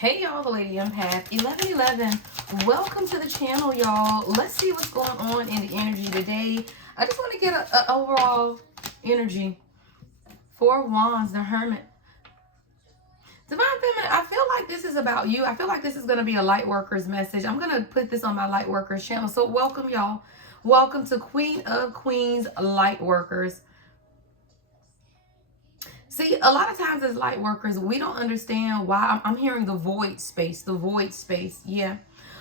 Hey y'all, the Lady Empath 1111. Welcome to the channel, y'all. Let's see what's going on in the energy today. I just want to get an overall energy. Four Wands, the Hermit. Divine Feminine, I feel like this is about you. I feel like this is going to be a Lightworkers message. I'm going to put this on my Lightworkers channel. So welcome, y'all. Welcome to Queen of Queens Lightworkers. See, a lot of times as light workers, we don't understand why. I'm hearing the void space, Yeah.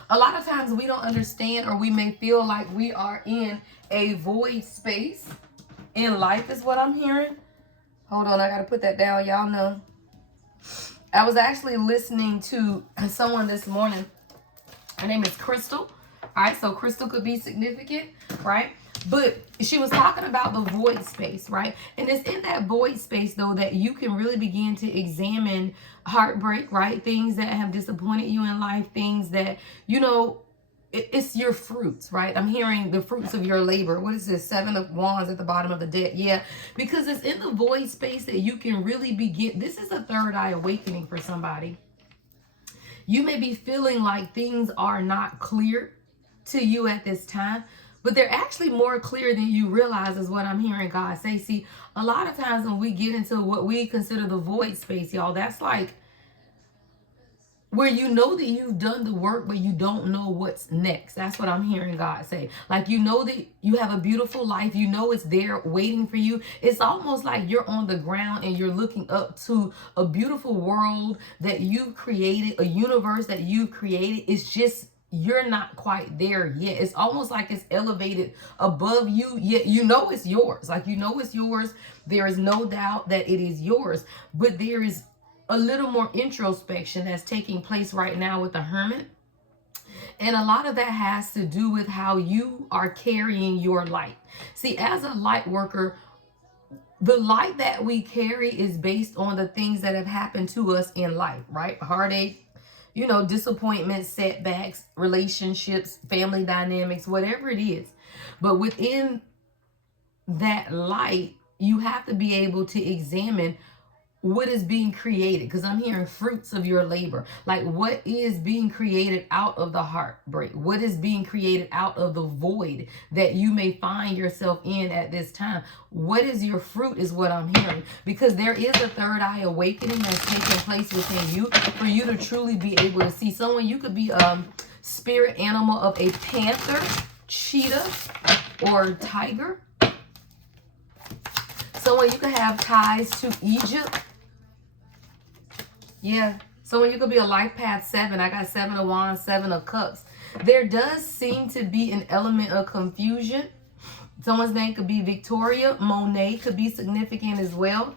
A lot of times we don't understand, or we may feel like we are in a void space in life is what I'm hearing. Hold on, I got to put that down. Y'all know. I was actually listening to someone this morning. Her name is Crystal. All right, so Crystal could be significant, right? But she was talking about the void space, right? And it's in that void space, though, that you can really begin to examine heartbreak, right? Things that have disappointed you in life, things that, you know, it's your fruits, right? I'm hearing the fruits of your labor. What is this? 7 of Wands at the bottom of the deck. Yeah, because it's in the void space that you can really begin. This is a third eye awakening for somebody. You may be feeling like things are not clear to you at this time, but they're actually more clear than you realize is what I'm hearing God say. See, a lot of times when we get into what we consider the void space, y'all, that's like where you know that you've done the work, but you don't know what's next. That's what I'm hearing God say. Like, you know that you have a beautiful life. You know it's there waiting for you. It's almost like you're on the ground and you're looking up to a beautiful world that you've created, a universe that you've created. It's just you're not quite there yet. It's almost like it's elevated above you, yet you know it's yours. Like, you know it's yours. There is no doubt that it is yours, but there is a little more introspection that's taking place right now with the Hermit. And a lot of that has to do with how you are carrying your light. See, as a light worker, the light that we carry is based on the things that have happened to us in life, right? Heartache, you know, disappointments, setbacks, relationships, family dynamics, whatever it is. But within that light, you have to be able to examine what is being created, because I'm hearing fruits of your labor. Like, what is being created out of the heartbreak? What is being created out of the void that you may find yourself in at this time? What is your fruit is what I'm hearing, because there is a third eye awakening that's taking place within you for you to truly be able to see someone. You could be a spirit animal of a panther, cheetah, or tiger. Someone, you could have ties to Egypt. Yeah. So when you could be a life path 7, I got 7 of Wands, 7 of Cups. There does seem to be an element of confusion. Someone's name could be Victoria. Monet could be significant as well.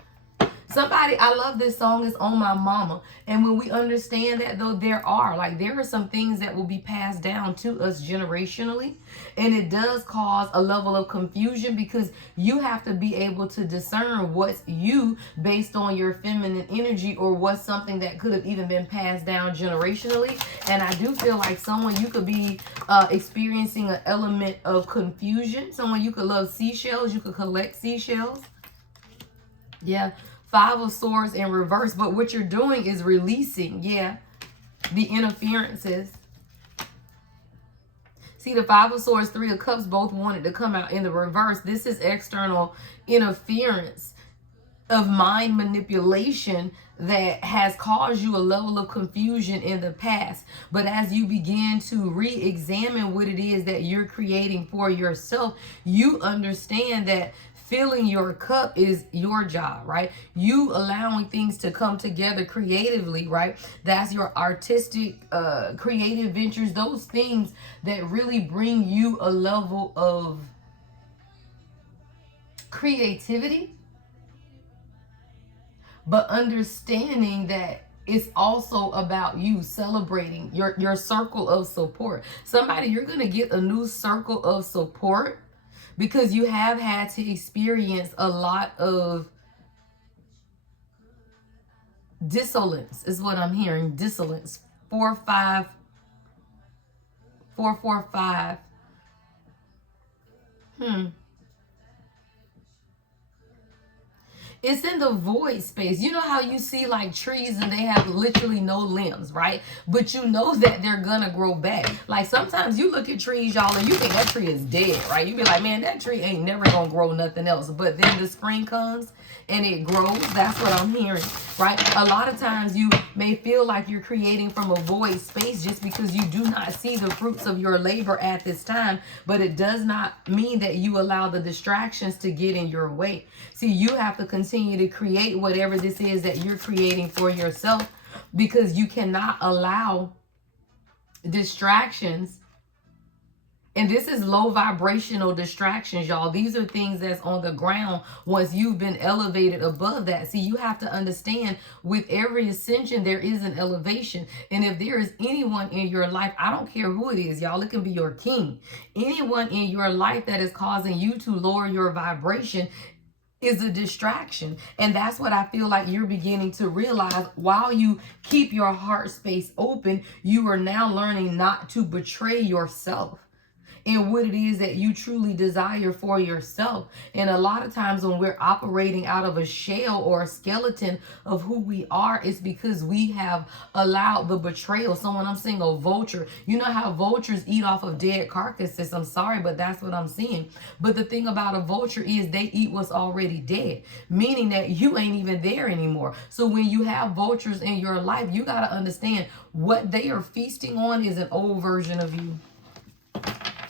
Somebody, I love this song, is On My Mama. And when we understand that, though, there are some things that will be passed down to us generationally. And it does cause a level of confusion, because you have to be able to discern what's you based on your feminine energy, or what's something that could have even been passed down generationally. And I do feel like someone, you could be experiencing an element of confusion. Someone, you could love seashells. You could collect seashells. Yeah. 5 of Swords in reverse, but what you're doing is releasing, yeah, the interferences. See, the 5 of Swords, 3 of Cups, both wanted to come out in the reverse. This is external interference of mind manipulation that has caused you a level of confusion in the past. But as you begin to re-examine what it is that you're creating for yourself, you understand that filling your cup is your job, right? You allowing things to come together creatively, right? That's your artistic, creative ventures, those things that really bring you a level of creativity, but understanding that it's also about you celebrating your circle of support. Somebody, you're going to get a new circle of support, because you have had to experience a lot of dissonance is what I'm hearing. Dissonance. 4, 5, 4, 4, 5. It's in the void space. You know how you see like trees and they have literally no limbs, right? But you know that they're gonna grow back. Like sometimes you look at trees, y'all, and you think that tree is dead, right? You be like, man, that tree ain't never gonna grow nothing else. But then the spring comes and it grows. That's what I'm hearing, right? A lot of times you may feel like you're creating from a void space just because you do not see the fruits of your labor at this time, but it does not mean that you allow the distractions to get in your way. See, you have to continue to create whatever this is that you're creating for yourself, because you cannot allow distractions. And this is low vibrational distractions, y'all. These are things that's on the ground once you've been elevated above that. See, you have to understand with every ascension, there is an elevation. And if there is anyone in your life, I don't care who it is, y'all, it can be your king. Anyone in your life that is causing you to lower your vibration is a distraction. And that's what I feel like you're beginning to realize. While you keep your heart space open, you are now learning not to betray yourself and what it is that you truly desire for yourself. And a lot of times when we're operating out of a shell or a skeleton of who we are, it's because we have allowed the betrayal. So when I'm seeing a vulture, you know how vultures eat off of dead carcasses. I'm sorry, but that's what I'm seeing. But the thing about a vulture is they eat what's already dead, meaning that you ain't even there anymore. So when you have vultures in your life, you got to understand what they are feasting on is an old version of you.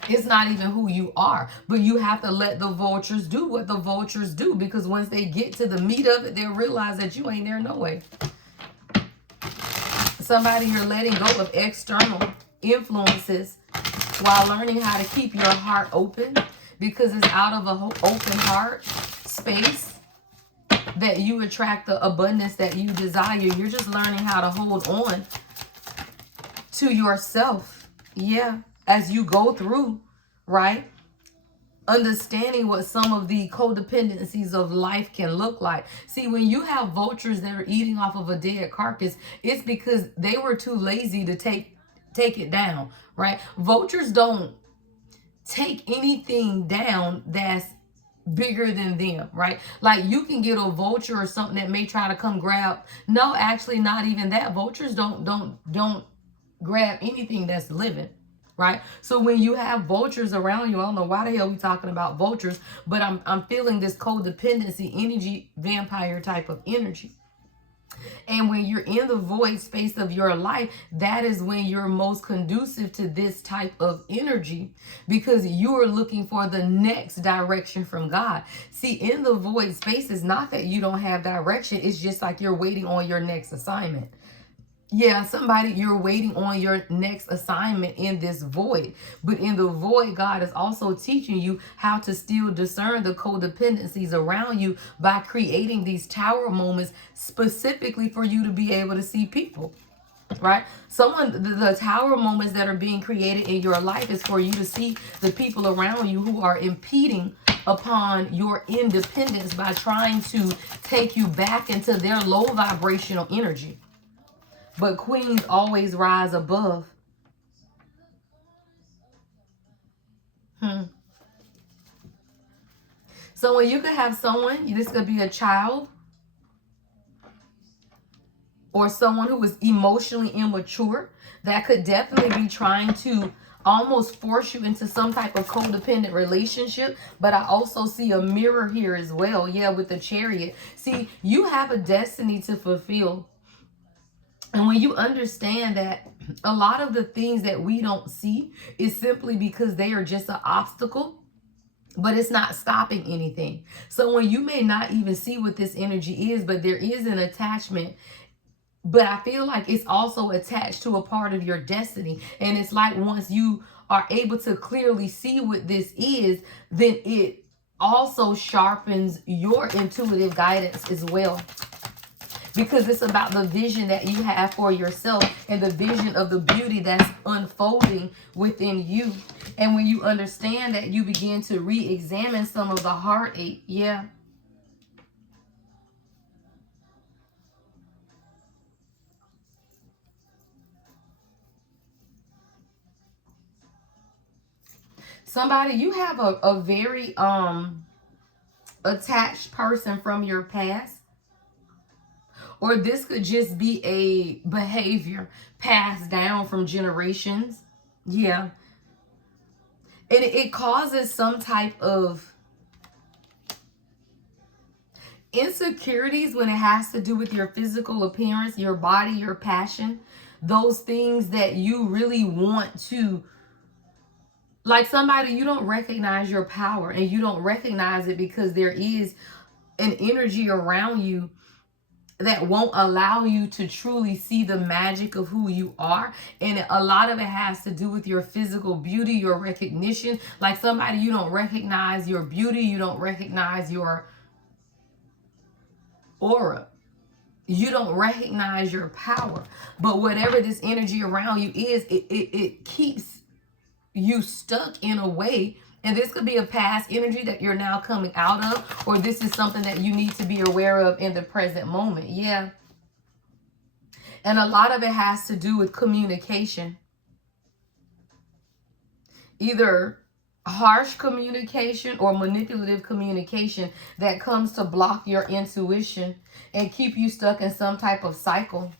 It's not even who you are, but you have to let the vultures do what the vultures do, because once they get to the meat of it, they'll realize that you ain't there no way. Somebody, you're letting go of external influences while learning how to keep your heart open, because it's out of an open heart space that you attract the abundance that you desire. You're just learning how to hold on to yourself. Yeah. As you go through, right? Understanding what some of the codependencies of life can look like. See, when you have vultures that are eating off of a dead carcass, it's because they were too lazy to take it down, right? Vultures don't take anything down that's bigger than them, right? Like you can get a vulture or something that may try to come grab. No, actually not even that. Vultures don't grab anything that's living. Right? So when you have vultures around you, I don't know why the hell we talking about vultures, but I'm feeling this codependency energy, vampire type of energy. And when you're in the void space of your life, that is when you're most conducive to this type of energy, because you are looking for the next direction from God. See, in the void space, it's not that you don't have direction. It's just like you're waiting on your next assignment. Yeah, somebody, you're waiting on your next assignment in this void. But in the void, God is also teaching you how to still discern the codependencies around you by creating these tower moments specifically for you to be able to see people. Right? The tower moments that are being created in your life is for you to see the people around you who are impeding upon your independence by trying to take you back into their low vibrational energy. But queens always rise above. So when you could have someone, this could be a child or someone who is emotionally immature, that could definitely be trying to almost force you into some type of codependent relationship. But I also see a mirror here as well. Yeah, with the Chariot. See, you have a destiny to fulfill. And when you understand that a lot of the things that we don't see is simply because they are just an obstacle, but it's not stopping anything. So when you may not even see what this energy is, but there is an attachment, but I feel like it's also attached to a part of your destiny. And it's like once you are able to clearly see what this is, then it also sharpens your intuitive guidance as well. Because it's about the vision that you have for yourself and the vision of the beauty that's unfolding within you. And when you understand that, you begin to re-examine some of the heartache. Yeah. Somebody, you have a very attached person from your past, or this could just be a behavior passed down from generations. Yeah. And it causes some type of insecurities when it has to do with your physical appearance, your body, your passion, those things that you really want to, like somebody, you don't recognize your power, and you don't recognize it because there is an energy around you that won't allow you to truly see the magic of who you are. And a lot of it has to do with your physical beauty, your recognition. Like somebody, you don't recognize your beauty, you don't recognize your aura, you don't recognize your power. But whatever this energy around you is, it keeps you stuck in a way. And this could be a past energy that you're now coming out of, or this is something that you need to be aware of in the present moment. Yeah. And a lot of it has to do with communication. Either harsh communication or manipulative communication that comes to block your intuition and keep you stuck in some type of cycle.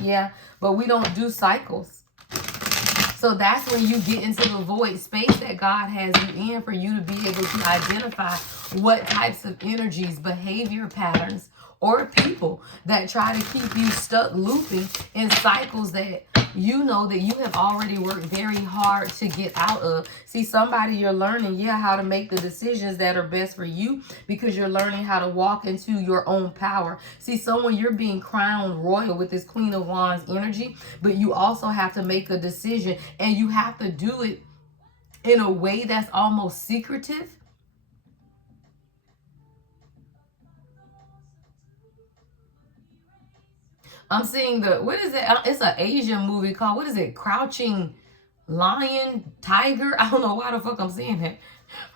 Yeah, but we don't do cycles. So that's when you get into the void space that God has you in, for you to be able to identify what types of energies, behavior patterns, or people that try to keep you stuck looping in cycles that you know that you have already worked very hard to get out of. See, somebody, you're learning, how to make the decisions that are best for you, because you're learning how to walk into your own power. See, someone, you're being crowned royal with this Queen of Wands energy, but you also have to make a decision, and you have to do it in a way that's almost secretive. I'm seeing what is it? It's an Asian movie called, what is it? Crouching Lion, Tiger? I don't know why the fuck I'm seeing that.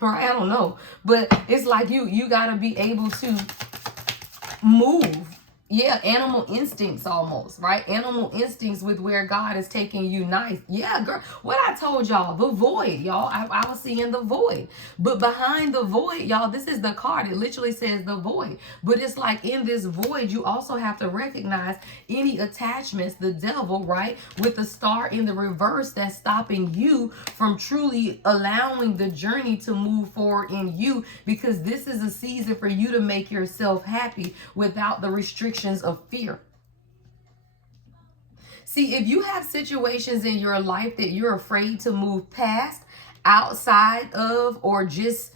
Right? I don't know. But it's like you got to be able to move. Yeah, animal instincts almost, right? Animal instincts with where God is taking you nice. Yeah, girl. What I told y'all, the void, y'all. I was seeing the void. But behind the void, y'all, this is the card. It literally says the void. But it's like in this void, you also have to recognize any attachments, the devil, right? With the star in the reverse that's stopping you from truly allowing the journey to move forward in you, because this is a season for you to make yourself happy without the restrictions of fear. See, if you have situations in your life that you're afraid to move past, outside of, or just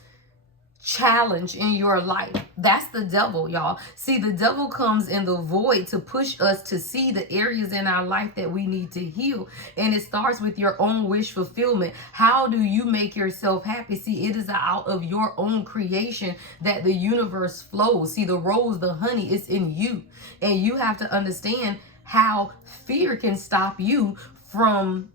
challenge in your life, that's the devil, y'all. See, the devil comes in the void to push us to see the areas in our life that we need to heal. And it starts with your own wish fulfillment. How do you make yourself happy? See, it is out of your own creation that the universe flows. See, the rose, the honey, is in you. And you have to understand how fear can stop you from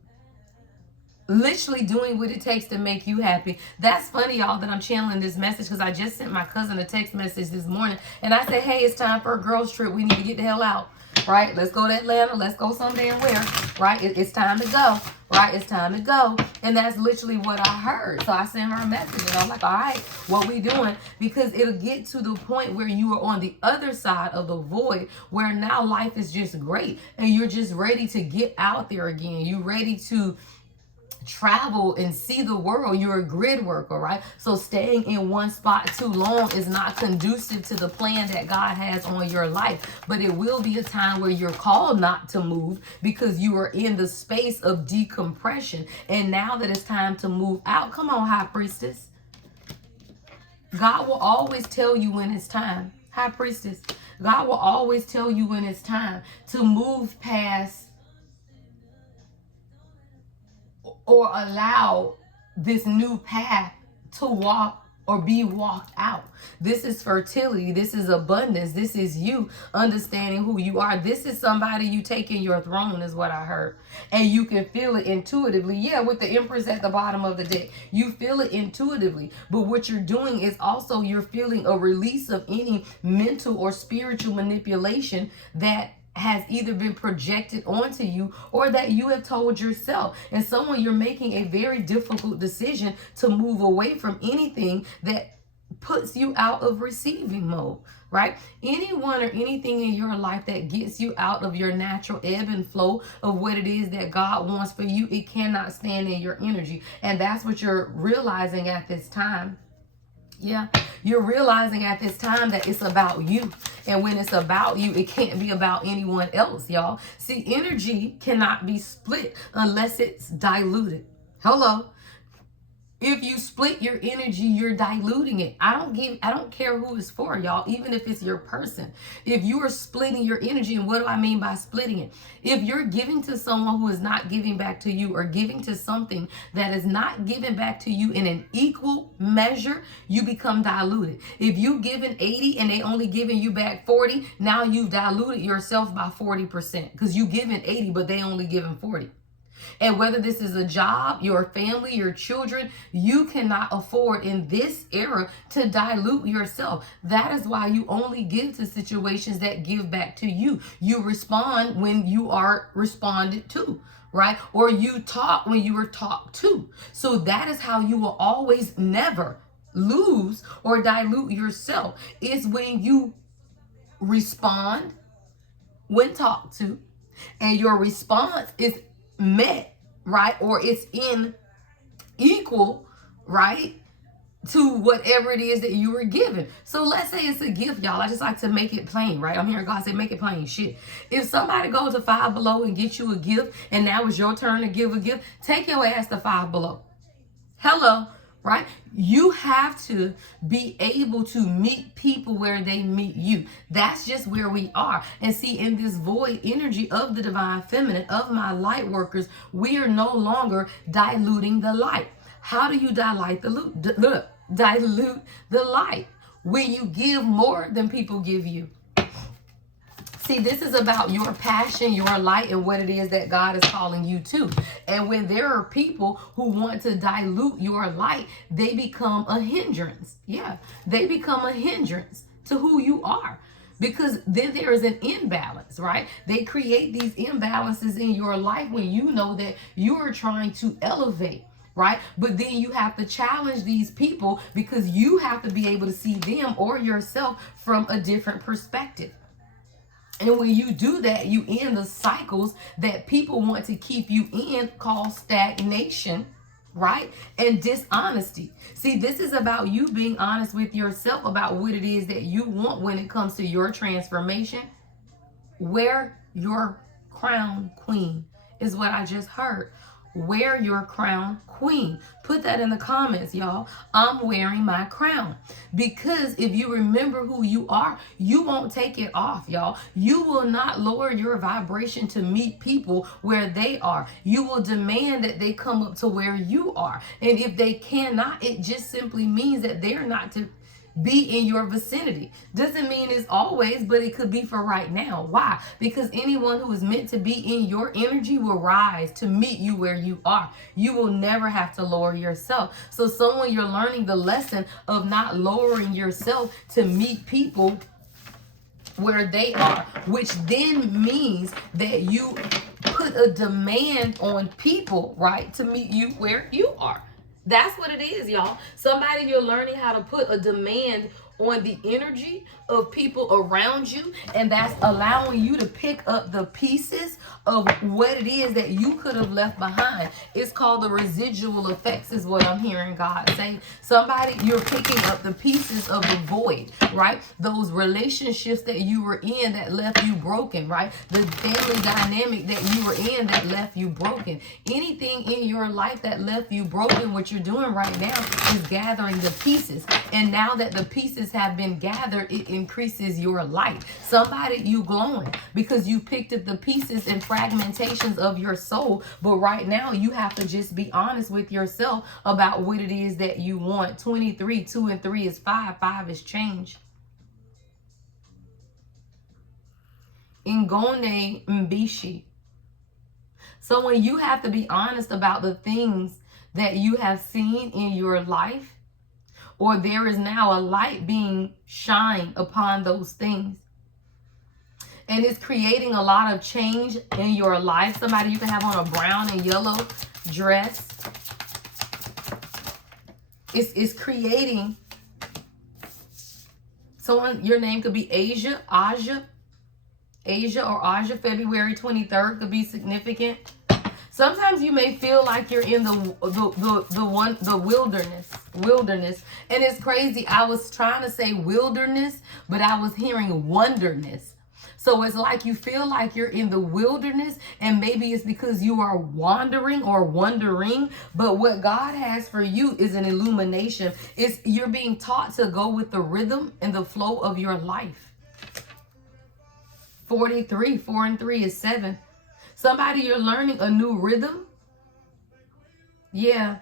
literally doing what it takes to make you happy. That's funny, y'all, that I'm channeling this message, because I just sent my cousin a text message this morning, and I said, hey, it's time for a girls trip. We need to get the hell out, right? Let's go to Atlanta. Let's go someday and where, right? It's time to go, right? It's time to go. And that's literally what I heard. So I sent her a message, and I'm like, all right, what we doing? Because it'll get to the point where you are on the other side of the void, where now life is just great, and you're just ready to get out there again. You're ready to travel and see the world. You're a grid worker, right? So staying in one spot too long is not conducive to the plan that God has on your life. But it will be a time where you're called not to move, because you are in the space of decompression. And now that it's time to move out, come on, High Priestess. God will always tell you when it's time. High Priestess, God will always tell you when it's time to move past or allow this new path to walk or be walked out. This is fertility. This is abundance. This is you understanding who you are. This is somebody you taking your throne, is what I heard. And you can feel it intuitively. Yeah, with the Empress at the bottom of the deck. You feel it intuitively. But what you're doing is also you're feeling a release of any mental or spiritual manipulation that has either been projected onto you or that you have told yourself. And someone, you're making a very difficult decision to move away from anything that puts you out of receiving mode, right? Anyone or anything in your life that gets you out of your natural ebb and flow of what it is that God wants for you, it cannot stand in your energy. And that's what you're realizing at this time. Yeah, you're realizing at this time that it's about you. And when it's about you, it can't be about anyone else, y'all. See, energy cannot be split unless it's diluted. Hello. If you split your energy, you're diluting it. I don't care who it's for, y'all, even if it's your person. If you are splitting your energy, and what do I mean by splitting it? If you're giving to someone who is not giving back to you, or giving to something that is not giving back to you in an equal measure, you become diluted. If you giving 80 and they only giving you back 40, now you've diluted yourself by 40% because you giving 80, but they only giving 40. And whether this is a job, your family, your children, you cannot afford in this era to dilute yourself. That is why you only give to situations that give back to you. You respond when you are responded to, right? Or you talk when you are talked to. So that is how you will always never lose or dilute yourself, is when you respond when talked to, and your response is met, right? Or it's in equal, right, to whatever it is that you were given. So let's say it's a gift, y'all. I just like to make it plain, right? I'm hearing God say, make it plain. Shit. If somebody goes to Five Below and gets you a gift, and now it's your turn to give a gift, take your ass to Five Below. Hello. Right? You have to be able to meet people where they meet you. That's just where we are. And see, in this void energy of the divine feminine, of my light workers, we are no longer diluting the light. How do you dilute the light? When you give more than people give you. See, this is about your passion, your light, and what it is that God is calling you to. And when there are people who want to dilute your light, they become a hindrance. Yeah, they become a hindrance to who you are. Because then there is an imbalance, right? They create these imbalances in your life when you know that you are trying to elevate, right? But then you have to challenge these people because you have to be able to see them or yourself from a different perspective. And when you do that, you end the cycles that people want to keep you in, called stagnation, right? And dishonesty. See, this is about you being honest with yourself about what it is that you want when it comes to your transformation. Wear your crown, queen, is what I just heard. Wear your crown, queen. Put that in the comments, y'all. I'm wearing my crown. Because if you remember who you are, you won't take it off, y'all. You will not lower your vibration to meet people where they are. You will demand that they come up to where you are. And if they cannot, it just simply means that they're not to be in your vicinity. Doesn't mean it's always, but it could be for right now. Why? Because anyone who is meant to be in your energy will rise to meet you where you are. You will never have to lower yourself. So someone, you're learning the lesson of not lowering yourself to meet people where they are, which then means that you put a demand on people, right, to meet you where you are. That's what it is, y'all. Somebody, you're learning how to put a demand on the energy of people around you, and that's allowing you to pick up the pieces of what it is that you could have left behind. It's called the residual effects, is what I'm hearing God say. Somebody, you're picking up the pieces of the void, right? Those relationships that you were in that left you broken, right? The family dynamic that you were in that left you broken. Anything in your life that left you broken, what you're doing right now is gathering the pieces. And now that the pieces have been gathered, it increases your light. Somebody, you glowing because you picked up the pieces and fragmentations of your soul. But right now you have to just be honest with yourself about what it is that you want. 23, 2 and 3 is 5. 5 is change. Ngone Mbishi. So when you have to be honest about the things that you have seen in your life, or there is now a light being shined upon those things, and it's creating a lot of change in your life. Somebody, you can have on a brown and yellow dress. It's creating Someone, your name could be Asia, or Aja. February 23rd could be significant. Sometimes you may feel like you're in the wilderness, and it's crazy. I was trying to say wilderness, but I was hearing wonderness. So it's like you feel like you're in the wilderness, and maybe it's because you are wandering or wondering. But what God has for you is an illumination. You're being taught to go with the rhythm and the flow of your life. 43, 4 and 3 is 7. Somebody, you're learning a new rhythm. Yeah.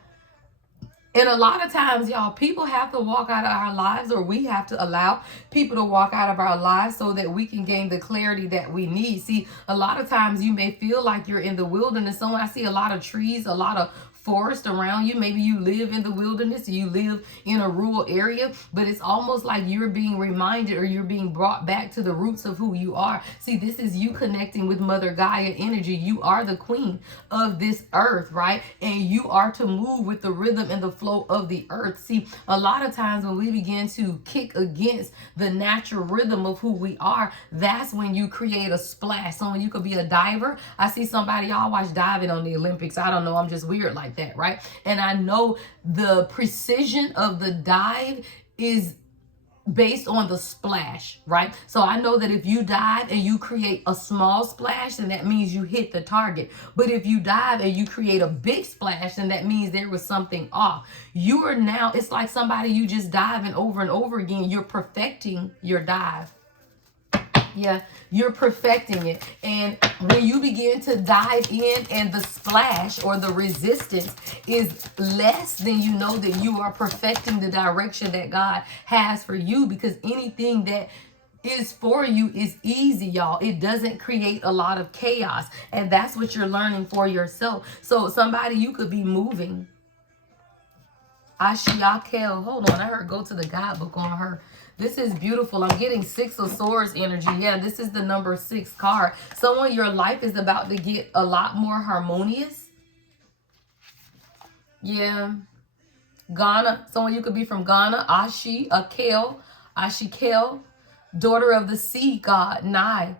And a lot of times, y'all, people have to walk out of our lives, or we have to allow people to walk out of our lives so that we can gain the clarity that we need. See, a lot of times you may feel like you're in the wilderness. So I see a lot of trees, a lot of forest around you. Maybe you live in the wilderness, you live in a rural area, but it's almost like you're being reminded, or you're being brought back to the roots of who you are. See, this is you connecting with Mother Gaia energy. You are the queen of this earth, right? And you are to move with the rhythm and the flow of the earth. See, a lot of times when we begin to kick against the natural rhythm of who we are, that's when you create a splash. So when you could be a diver, I see somebody, y'all watch diving on the Olympics. I don't know, I'm just weird like that, right? And I know the precision of the dive is based on the splash, right? So I know that if you dive and you create a small splash, then that means you hit the target. But if you dive and you create a big splash, then that means there was something off. You are now, it's like somebody you just diving over and over again. You're perfecting your dive. Yeah, you're perfecting it. And when you begin to dive in and the splash or the resistance is less, then you know that you are perfecting the direction that God has for you, because anything that is for you is easy, y'all. It doesn't create a lot of chaos. And that's what you're learning for yourself. So somebody, you could be moving. Ashiakel. Hold on, I heard go to the guidebook on her. This is beautiful. I'm getting 6 of Swords energy. Yeah, this is the number 6 card. Someone, your life is about to get a lot more harmonious. Yeah. Ghana. Someone, you could be from Ghana. Ashiakel, daughter of the sea god, Nai.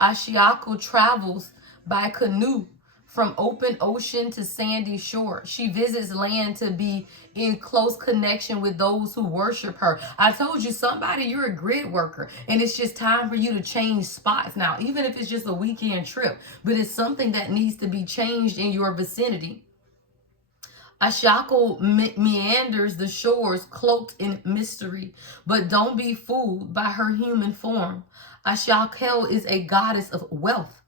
Ashiaku travels by canoe from open ocean to sandy shore. She visits land to be in close connection with those who worship her. I told you, somebody, you're a grid worker, and it's just time for you to change spots now, even if it's just a weekend trip, but it's something that needs to be changed in your vicinity. Ashako meanders the shores cloaked in mystery, but don't be fooled by her human form. Ashakel is a goddess of wealth,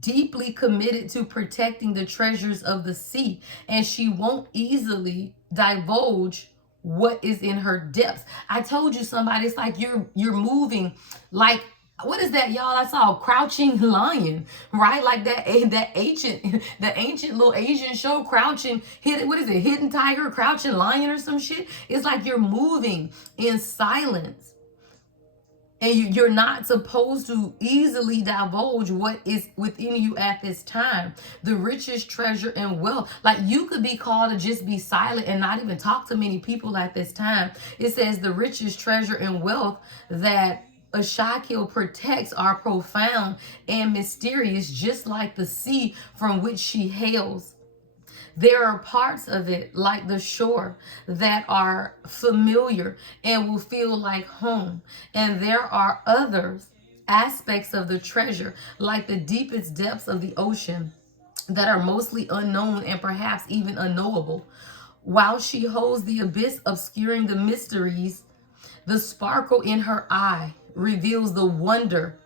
deeply committed to protecting the treasures of the sea, and she won't easily divulge what is in her depths. I told you, somebody, it's like you're moving like, what is that, y'all? I saw a Crouching Lion, right? Like that ancient little Asian show, Crouching, what is it, Hidden Tiger, Crouching Lion or some shit. It's like you're moving in silence. And you're not supposed to easily divulge what is within you at this time. The richest treasure and wealth. Like, you could be called to just be silent and not even talk to many people at this time. It says the richest treasure and wealth that Ashakil protects are profound and mysterious, just like the sea from which she hails. There are parts of it, like the shore, that are familiar and will feel like home. And there are others, aspects of the treasure, like the deepest depths of the ocean, that are mostly unknown and perhaps even unknowable. While she holds the abyss, obscuring the mysteries, the sparkle in her eye reveals the wonder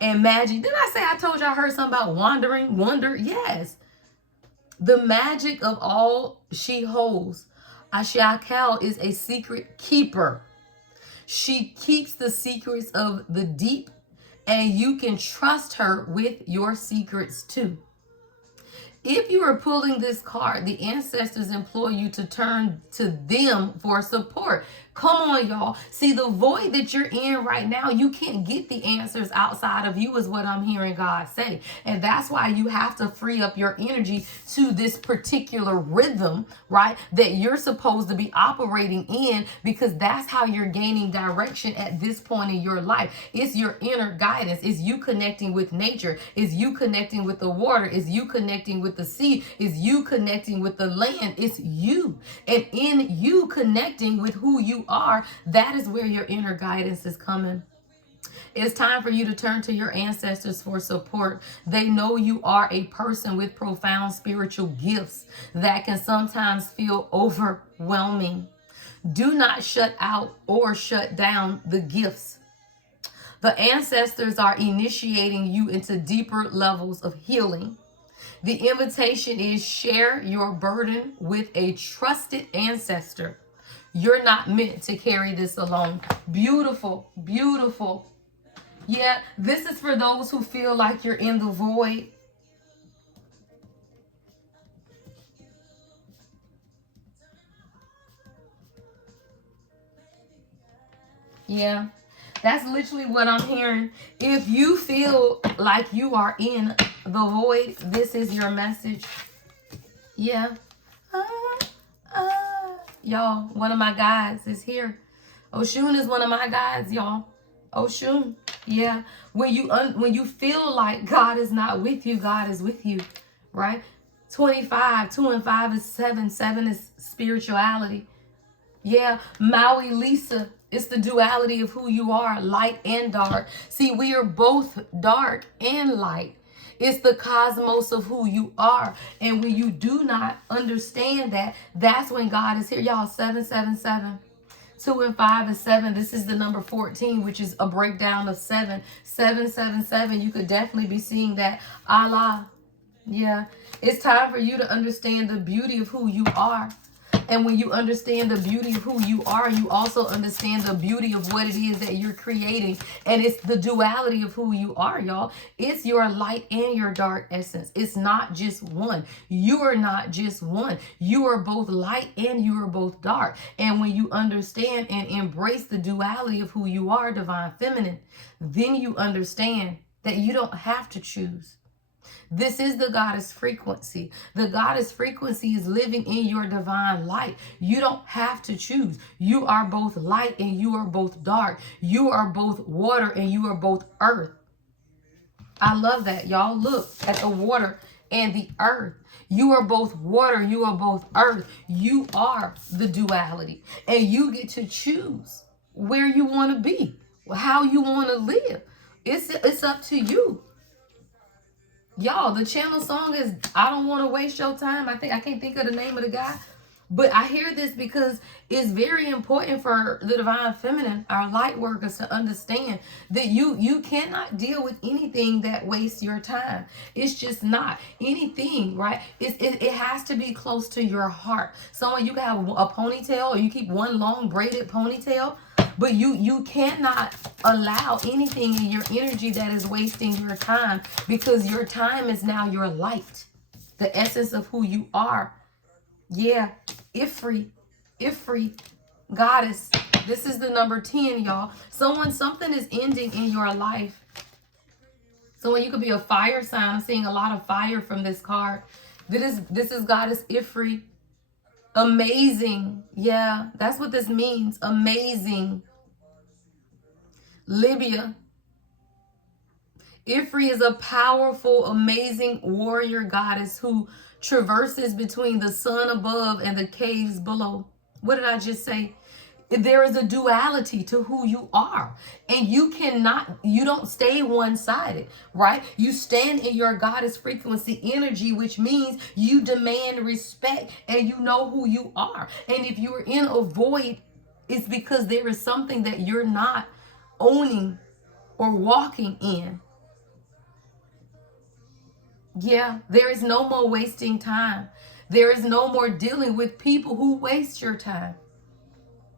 and magic. Didn't I say I told you I heard something about wonder? Yes. The magic of all she holds. Ashiakel is a secret keeper. She keeps the secrets of the deep, and you can trust her with your secrets too. If you are pulling this card, the ancestors implore you to turn to them for support. Come on, y'all. See, the void that you're in right now, you can't get the answers outside of you, is what I'm hearing God say. And that's why you have to free up your energy to this particular rhythm, right, that you're supposed to be operating in, because that's how you're gaining direction at this point in your life. It's your inner guidance. It's you connecting with nature. It's you connecting with the water. It's you connecting with the sea. It's you connecting with the land. It's you. And in you connecting with who you are, that is where your inner guidance is coming. It's time for you to turn to your ancestors for support. They know you are a person with profound spiritual gifts that can sometimes feel overwhelming. Do not shut out or shut down the gifts. The ancestors are initiating you into deeper levels of healing. The invitation is share your burden with a trusted ancestor. You're not meant to carry this alone. Beautiful, beautiful. Yeah, this is for those who feel like you're in the void. Yeah, that's literally what I'm hearing. If you feel like you are in the void, this is your message. Yeah. Y'all, one of my guides is here. Oshun is one of my guides, y'all. Oshun. Yeah. When you feel like God is not with you, God is with you, right? 25, 2 and 5 is 7. 7 is spirituality. Yeah. Maui Lisa. It's the duality of who you are, light and dark. See, we are both dark and light. It's the cosmos of who you are. And when you do not understand that, that's when God is here. Y'all, 777. 2 and 5 is 7. This is the number 14, which is a breakdown of 7. 777. You could definitely be seeing that. Allah. Yeah. It's time for you to understand the beauty of who you are. And when you understand the beauty of who you are, you also understand the beauty of what it is that you're creating. And it's the duality of who you are, y'all. It's your light and your dark essence. It's not just one. You are not just one. You are both light and you are both dark. And when you understand and embrace the duality of who you are, divine feminine, then you understand that you don't have to choose. This is the goddess frequency. The goddess frequency is living in your divine light. You don't have to choose. You are both light and you are both dark. You are both water and you are both earth. I love that, y'all. Look at the water and the earth. You are both water. You are both earth. You are the duality. And you get to choose where you want to be, how you want to live. It's up to you. Y'all, the channel song is I Don't Want to Waste Your Time. I can't think of the name of the guy. But I hear this because it's very important for the divine feminine, our light workers, to understand that you cannot deal with anything that wastes your time. It's just not anything, right? It has to be close to your heart. Someone, you can have a ponytail, or you keep one long braided ponytail, but you cannot allow anything in your energy that is wasting your time, because your time is now your light, the essence of who you are. Yeah, Ifri, goddess. This is the number 10, y'all. Something is ending in your life. Someone, you could be a fire sign. I'm seeing a lot of fire from this card. This is goddess Ifri. Amazing. Yeah, that's what this means. Amazing. Libya. Ifri is a powerful, amazing warrior goddess who traverses between the sun above and the caves below. What did I just say? There is a duality to who you are, and you don't stay one-sided, right? You stand in your goddess frequency energy, which means you demand respect and you know who you are. And if you are in a void, it's because there is something that you're not owning or walking in. Yeah, there is no more wasting time. There is no more dealing with people who waste your time.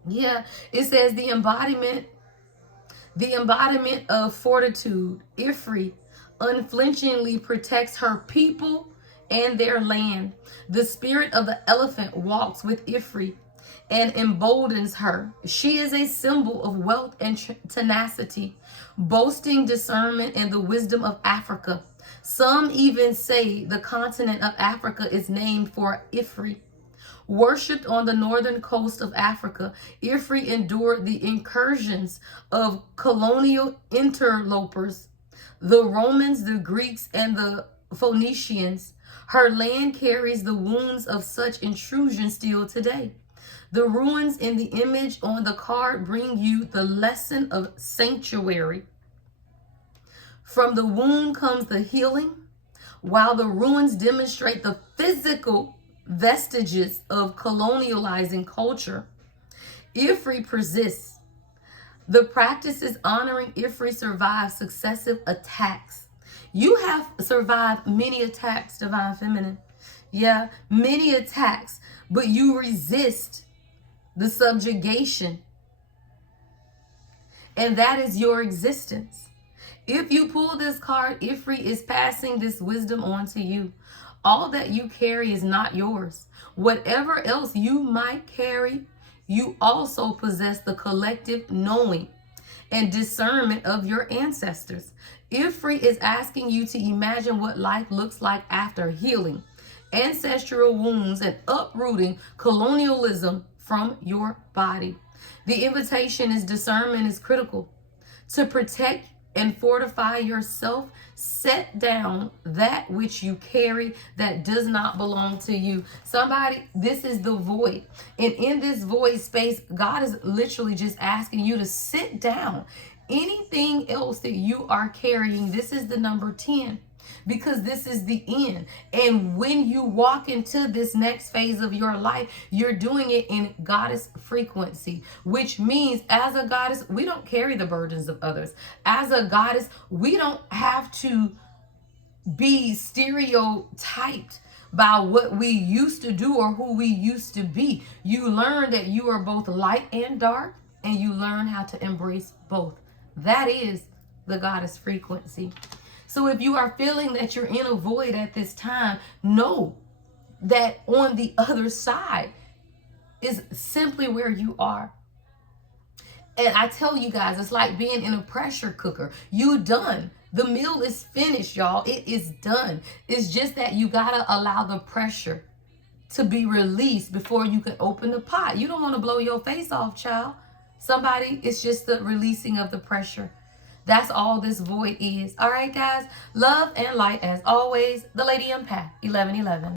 Yeah, it says the embodiment of fortitude, Ifri, unflinchingly protects her people and their land. The spirit of the elephant walks with Ifri, and emboldens her. She is a symbol of wealth and tenacity, boasting discernment and the wisdom of Africa. Some even say the continent of Africa is named for Ifri. Worshipped on the northern coast of Africa, Ifri endured the incursions of colonial interlopers, the Romans, the Greeks, and the Phoenicians. Her land carries the wounds of such intrusion still today. The ruins in the image on the card bring you the lesson of sanctuary. From the wound comes the healing, while the ruins demonstrate the physical vestiges of colonializing culture. Ifri persists. The practices honoring Ifri survive successive attacks. You have survived many attacks, Divine Feminine. Yeah, many attacks, but you resist the subjugation. And that is your existence. If you pull this card, Ifri is passing this wisdom on to you. All that you carry is not yours. Whatever else you might carry, you also possess the collective knowing and discernment of your ancestors. Ifri is asking you to imagine what life looks like after healing ancestral wounds and uprooting colonialism from your body. The invitation is discernment is critical. To protect and fortify yourself, set down that which you carry that does not belong to you. Somebody, this is the void. And in this void space, God is literally just asking you to sit down. Anything else that you are carrying, this is the number 10. Because this is the end. And when you walk into this next phase of your life, you're doing it in goddess frequency, which means as a goddess, we don't carry the burdens of others. As a goddess, we don't have to be stereotyped by what we used to do or who we used to be. You learn that you are both light and dark, and you learn how to embrace both. That is the goddess frequency. So if you are feeling that you're in a void at this time, know that on the other side is simply where you are. And I tell you guys, it's like being in a pressure cooker. You done. The meal is finished, y'all. It is done. It's just that you got to allow the pressure to be released before you can open the pot. You don't want to blow your face off, child. Somebody, it's just the releasing of the pressure. That's all this void is. All right, guys. Love and light as always. The Lady Empath, 1111.